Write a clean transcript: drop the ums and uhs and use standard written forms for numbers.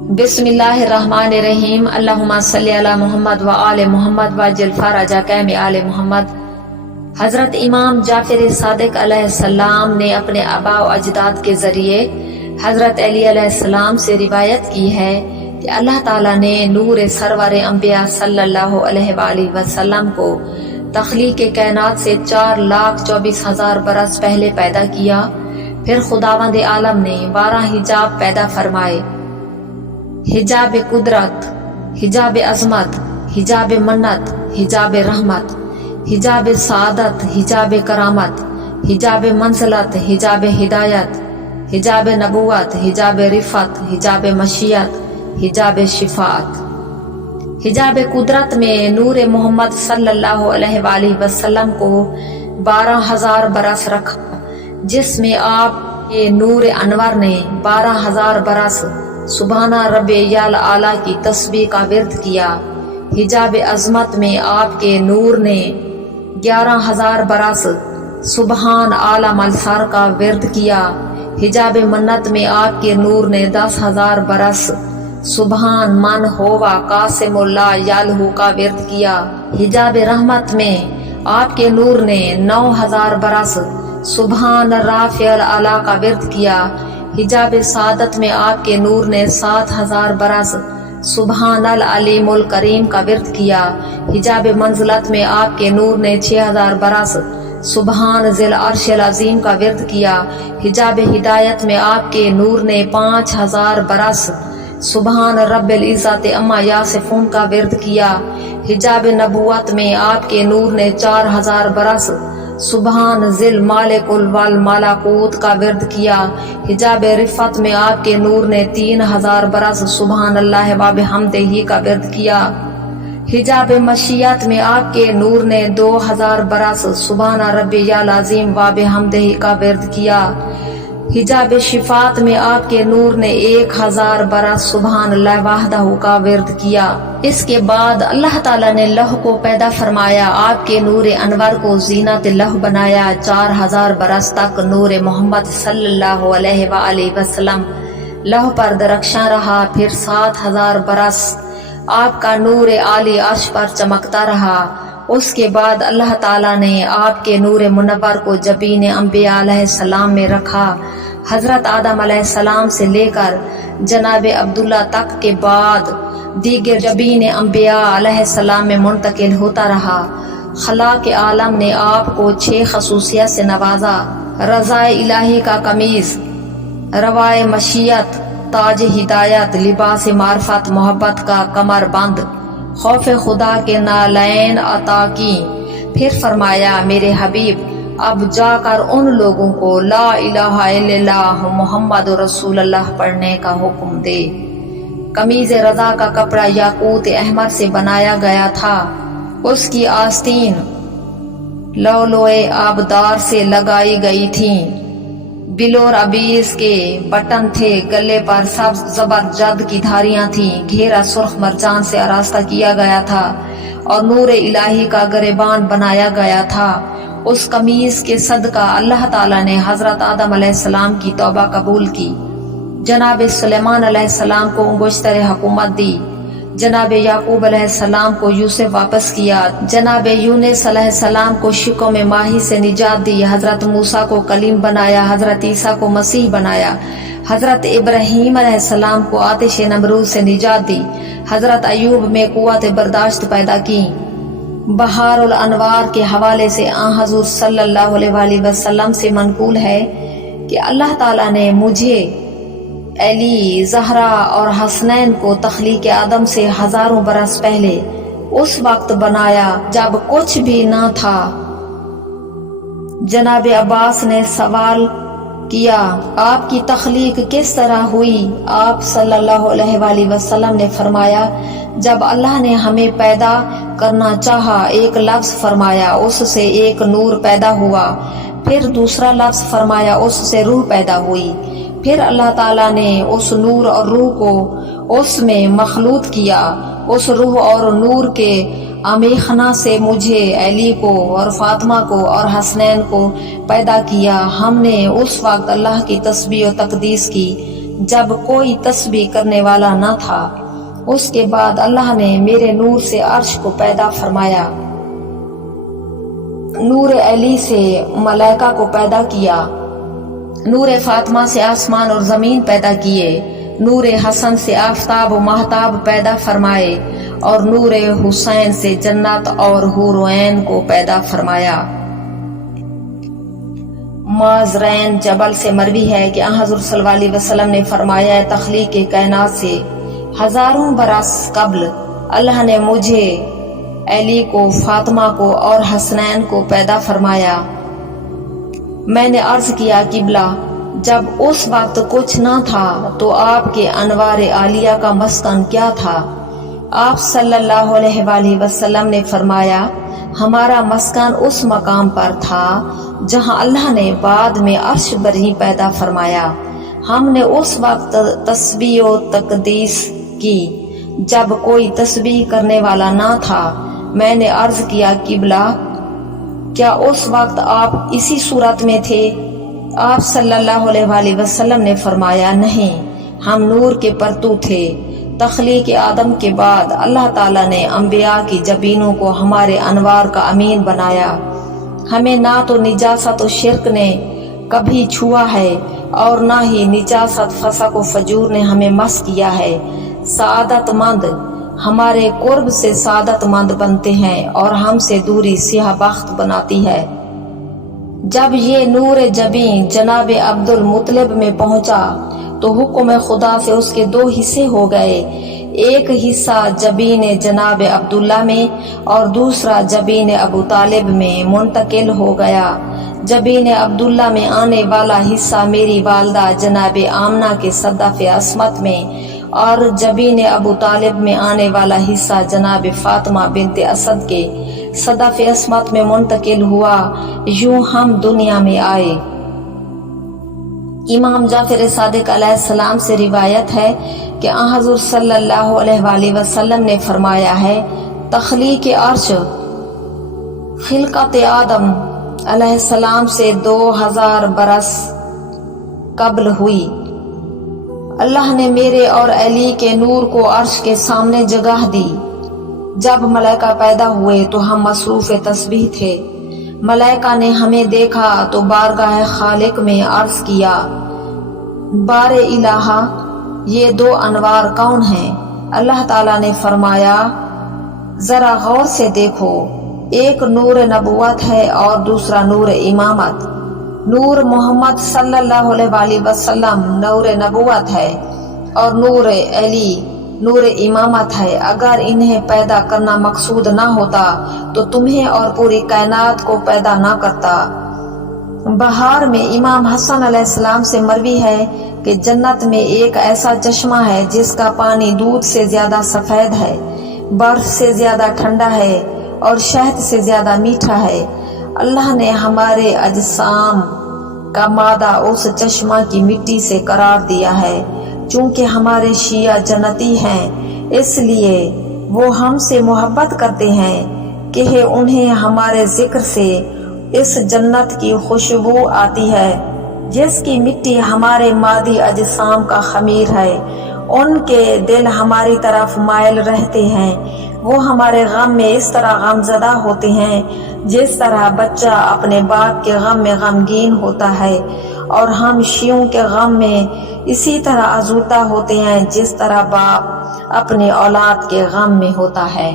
बिस्मिल्लाहिर्रहमानिर्रहीम। अल्लाहुम्मा सल्ली अला मोहम्मद व आले मोहम्मद व अज्जिल फरजा कैम आले मोहम्मद। हजरत इमाम जाफर सादिक अलैहिस्सलाम ने अपने आबा व अजदाद के जरिए हजरत अली अलैहिस्सलाम से रिवायत की है कि अल्लाह ताला ने नूर सरवर अंबिया सल्लल्लाहु अलैहि वसल्लम को तख्लीक कायनात से 4,24,000 बरस पहले पैदा किया। फिर खुदावंद आलम ने 12 हिजाब पैदा फरमाए, हिजाब कुदरत, हिजाब अजमत, हिजाब मन्नत, हिजाब रहमत, हिजाब सादत, हिजाब करामत, हिजाब मंज़लत, हिजाब हिदायत, हिजाब नबुवत, हिजाब रिफत, हिजाब मशियत, हिजाब शिफात। हिजाब कुदरत में नूर मोहम्मद सल्लल्लाहु अलैहि वसल्लम को 12,000 बरस रखा, जिसमें आपके नूर अनवर ने 12,000 बरस सुबहाना रब्बियल आला की तस्बीह का विर्द किया। हिजाब अजमत में आपके नूर ने 11,000 बरस सुबहान आला मलसार का विर्द किया। हिजाब मन्नत में आपके नूर ने 10,000 बरस सुबहान मन होवा कासिमुल्ला यालहू का विर्द किया। हिजाब रहमत में आपके नूर ने 9,000 बरस सुबहान राफियल आला का विर्द किया। हिजाब सादत में आपके नूर ने 7,000 बरस सुबहानल अलीमुल करीम का विर्द किया। हिजाब मंज़लत में आपके नूर ने 6,000 बरस सुबहान ज़िल अर्शिल अज़ीम का विर्द किया। हिजाब हिदायत में आपके नूर ने 5,000 बरस सुबहान रब्बिल इज़्ज़त अम्मा यासिफून का विर्द किया। हिजाब नबुवत में आपके नूर ने 4,000 बरस सुबहान ज़िल मालिकुल वल मलाकूत का विर्द किया। हिजाब रिफत में आपके नूर ने 3,000 बरस सुबहान अल्लाह व बिहम्दिही का विर्द किया। हिजाब मशियत में आपके नूर ने 2,000 बरस सुबहान रब्बियल अज़ीम व बिहम्दिही का विर्द किया। हिजाब शिफात में आपके नूर ने 1,000 बरस सुबहान अल्लाह वहदहू का विर्द किया। इसके बाद अल्लाह ताला ने लौह को पैदा फरमाया, आपके नूर अनवर को जीनत लौह बनाया। 4,000 बरस तक नूर मोहम्मद सल्लल्लाहु अलैहि वसल्लम लौह पर दरख्शां रहा। फिर 7,000 बरस आपका नूर आली अर्श पर चमकता रहा। उसके बाद अल्लाह ताला ने आपके नूर मुनव्वर को जबीन अंबिया अलैहिस्सलाम में रखा। हजरत आदम अलैहिस्सलाम से लेकर जनाब अब्दुल्ला तक के बाद दीगर जबीन अंबिया अलैहिस्सलाम में मुंतकिल होता रहा। खला के आलम ने आपको 6 खसूसियत से नवाजा। रज़ाए इलाही का कमीज, रवाए मशियत, ताज हिदायत, लिबास मार्फत, मोहब्बत का कमर बंद, खौफ खुदा के नालैन अता की। फिर फरमाया, मेरे हबीब अब जाकर उन लोगों को ला इलाहा इल्लल्लाह मुहम्मद रसूलुल्लाह पढ़ने का हुक्म दे। कमीज रजा का कपड़ा याकूत अहमर से बनाया गया था। उसकी आस्तीन लौलोए आबदार से लगाई गई थी। बिलोर अबीस के बटन थे। गले पर सब्ज जबरजद की धारियां थीं। घेरा सुर्ख मरजान से आरास्ता किया गया था और नूर इलाही का गरेबान बनाया गया था। उस कमीज के सदका अल्लाह ताला ने हजरत आदम अलैहिस्सलाम की तौबा कबूल की। जनाब सुलेमान अलैहिस्सलाम को अंगुश्तर हुकूमत दी। जनाब याकूब अलैहिस्सलाम को यूसुफ वापस किया। जनाब यूनुस अलैहिस्सलाम को शिकों में माही से निजात दी। हजरत मूसा को कलीम बनाया। हजरत ईसा को मसीह बनाया। हजरत इब्राहीम अलैहिस्सलाम को आतिश नमरूद से निजात दी। हजरत अयूब में कुव्वत बर्दाश्त पैदा की। बहारुल अनवार के हवाले से हजूर सल्लल्लाहु अलैहि वसल्लम से मनकूल है कि अल्लाह ताला ने मुझे, अली, ज़हरा और हसनैन को तख्लीक आदम से हजारों बरस पहले उस वक्त बनाया जब कुछ भी न था। जनाब अब्बास ने सवाल किया, आपकी तख्लीक किस तरह हुई? आप सल्लल्लाहु अलैहि वसल्लम ने फरमाया, जब अल्लाह ने हमें पैदा करना चाहा, एक लफ्ज फरमाया, उससे एक नूर पैदा हुआ। फिर दूसरा लफ्ज फरमाया, उससे रूह पैदा हुई। फिर अल्लाह ताला ने उस नूर और रूह को उसमें मखलूत किया। उस रूह और नूर के आमेखना से मुझे, अली को और फातिमा को और हसनैन को पैदा किया। हमने उस वक्त अल्लाह की तस्बीह और तकदीस की جب کوئی تسبیح کرنے والا نہ تھا۔ اس کے بعد اللہ نے میرے نور سے عرش کو پیدا فرمایا، نور علی سے ملائکہ کو پیدا کیا، نور فاطمہ سے آسمان اور زمین پیدا کیے، نور حسن سے آفتاب و مہتاب پیدا فرمائے، اور نور حسین سے جنت اور حور و عین کو پیدا فرمایا۔ معزرین جبل سے مروی ہے کہ حضور صلی اللہ علیہ وسلم نے فرمایا، تخلیق کائنات سے ہزاروں برس قبل اللہ نے مجھے، علی کو، فاطمہ کو اور حسنین کو پیدا فرمایا۔ میں نے عرض کیا، قبلہ، جب اس وقت کچھ نہ تھا تو آپ کے انوار عالیہ کا مسکن کیا تھا؟ آپ صلی اللہ علیہ وآلہ وسلم نے فرمایا، ہمارا مسکن اس مقام پر تھا جہاں اللہ نے بعد میں عرش بری پیدا فرمایا۔ ہم نے اس وقت تسبیح و تقدیس کی جب کوئی تسبیح کرنے والا نہ تھا۔ میں نے عرض کیا، قبلہ، کیا اس وقت آپ اسی صورت میں تھے؟ آپ صلی اللہ علیہ وآلہ وسلم نے فرمایا، نہیں، ہم نور کے پرتو تھے۔ تخلیق آدم کے بعد اللہ تعالیٰ نے انبیاء کی جبینوں کو ہمارے انوار کا امین بنایا۔ ہمیں نہ تو نجاست و شرک نے کبھی چھوا ہے اور نہ ہی نجاست، فسق و فجور نے ہمیں مس کیا ہے۔ سعادت مند ہمارے قرب سے سعادت مند بنتے ہیں اور ہم سے دوری سیاہ بخت بناتی ہے۔ جب یہ نور جبین جناب عبد المطلب میں پہنچا تو حکم خدا سے اس کے دو حصے ہو گئے، ایک حصہ جبین جناب عبداللہ میں اور دوسرا جبین ابو طالب میں منتقل ہو گیا۔ جبین عبداللہ میں آنے والا حصہ میری والدہ جناب آمنہ کے صدف عصمت میں، اور جبین ابو طالب میں آنے والا حصہ جناب فاطمہ بنت اسد کے صدف عصمت میں منتقل ہوا۔ یوں ہم دنیا میں آئے۔ امام جعفر صادق علیہ السلام سے روایت ہے کہ حضور صلی اللہ علیہ وآلہ وسلم نے فرمایا ہے، تخلیق عرش خلقت آدم علیہ السلام سے 2000 برس قبل ہوئی۔ اللہ نے میرے اور علی کے نور کو عرش کے سامنے جگہ دی۔ جب ملائکہ پیدا ہوئے تو ہم مصروف تسبیح تھے۔ ملائکہ نے ہمیں دیکھا تو بارگاہ خالق میں عرض کیا، بار الہا، یہ دو انوار کون ہیں؟ اللہ تعالیٰ نے فرمایا، ذرا غور سے دیکھو، ایک نور نبوت ہے اور دوسرا نور امامت۔ نور محمد صلی اللہ علیہ وآلہ وسلم نور نبوت ہے اور نور علی نور امامت ہے۔ اگر انہیں پیدا کرنا مقصود نہ ہوتا تو تمہیں اور پوری کائنات کو پیدا نہ کرتا۔ بہار میں امام حسن علیہ السلام سے مروی ہے کہ جنت میں ایک ایسا چشمہ ہے جس کا پانی دودھ سے زیادہ سفید ہے، برف سے زیادہ ٹھنڈا ہے اور شہد سے زیادہ میٹھا ہے۔ اللہ نے ہمارے اجسام کا مادہ اس چشمہ کی مٹی سے قرار دیا ہے۔ چونکہ ہمارے شیعہ جنتی ہیں، اس لیے وہ ہم سے محبت کرتے ہیں کہ انہیں ہمارے ذکر سے اس جنت کی خوشبو آتی ہے جس کی مٹی ہمارے مادی اجسام کا خمیر ہے۔ ان کے دل ہماری طرف مائل رہتے ہیں۔ وہ ہمارے غم میں اس طرح غم زدہ ہوتے ہیں جس طرح بچہ اپنے باپ کے غم میں غمگین ہوتا ہے، اور ہم شیعوں کے غم میں اسی طرح آزردہ ہوتے ہیں جس طرح باپ اپنے اولاد کے غم میں ہوتا ہے۔